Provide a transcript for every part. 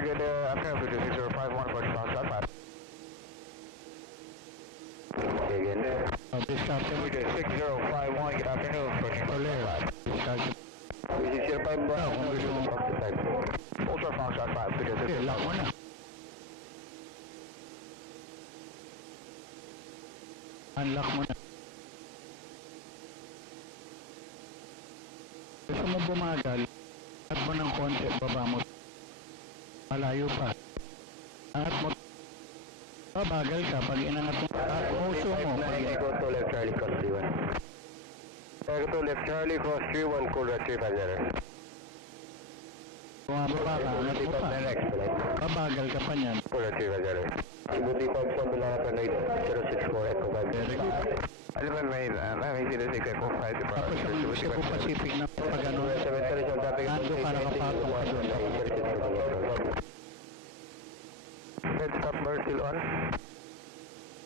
good afternoon, 605 for Foxtrot 5. Again. Discussion with 6051, good afternoon, approaching Soler. Discussion. 605 ba? Kung gusto mo. Ultra Foxtrot 5, Okay, lock mo na. Unlock mo na. Gusto mo bumagal, at mo ng konti, baba mo. Malayo pa. Angat mo. Bagal ka pag inangat mo. Puso mo. Echo to left Charlie cross 31. Echo to left Charlie cross 31, Cobra 350. Bumababa ka, angat mo pa. Babagal ka pa niyan. Cobra 350. Buti pa sa Bulana pa 064 Echo 5. Very good. Alam mo, may 06 Echo 5 Tapos ang Cebu Pacific na pag ano, nando ka nakapatong ka doon. Red stop bar still on.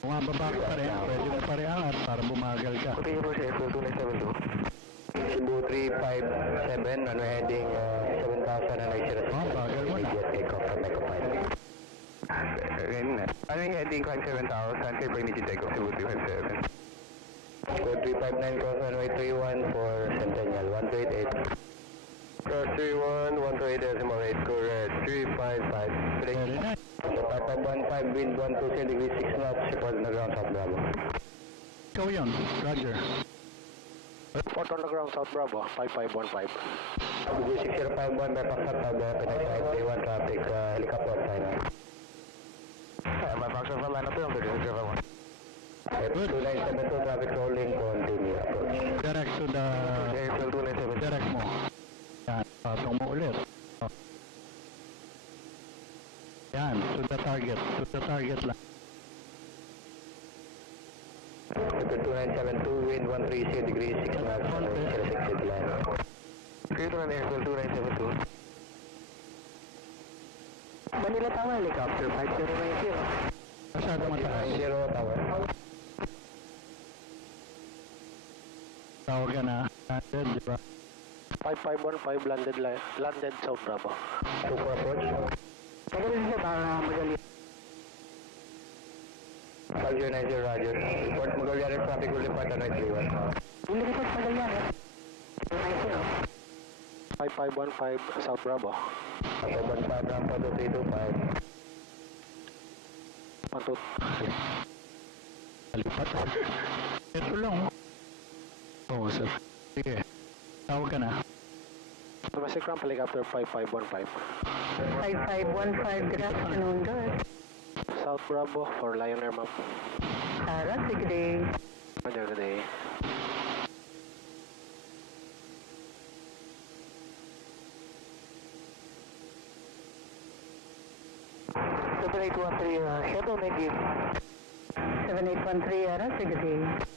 Bumababa ka pa rin, pwede mo pa rin angat para bumagal ka. Continue po sa Echo 2972. Cebu 357, ano heading 7,000 and 806. Oh, bagal mo na. Immediate takeoff from Echo 5. Ano yung heading ko 7,000, kay Bernity Takeoff, Cebu 357. Code 359 cross runway 31 for Centennial 1288. Cross 31, 128.8, correct 355. Very nice. So Papa 15, wind 120 degrees 6 knots, report on the ground South Bravo. Ikaw yun, Roger. Report on the ground, South Bravo, 5515. Degree 6051 by Paksa Tower, Pinay 531 traffic, helicopter final. By Foxtrot 5, line up film, 0651. 2972 traffic rolling, continue approach. Direct to the, Airfield 297. direct mo. Yan, patong mo ulit. Oh. Yan, to the target lang. Airfield 2972, wind 130 degrees 6 knots, 06 line. Dito na Airfield 2972. Manila Tower, helicopter 5090. Masyado mataas. 0 tower. Tawag ka na. Landed, di ba? 5515 landed South Bravo. Super approach. Magaling siya para madali. 5090 Roger. Report Magallanes traffic will depart on 931. Hindi ko Magallanes. 5515 South Bravo. Papa 15, rampa 2325. Pantut. Alipat. Ito lang. Oo, sir. Sige. Tawag ka na. Domestic ramp helicopter 5515. 5515, good afternoon, good. South Bravo for Lion Air ma'am. Sara, good day. Roger, good day. Double 813, Shadow Medium. 7813, Ara, good day.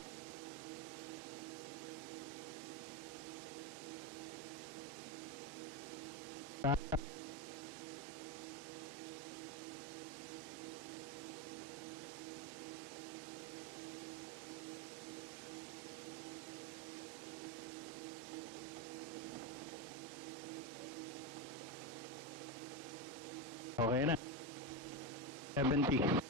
Okay na. 70.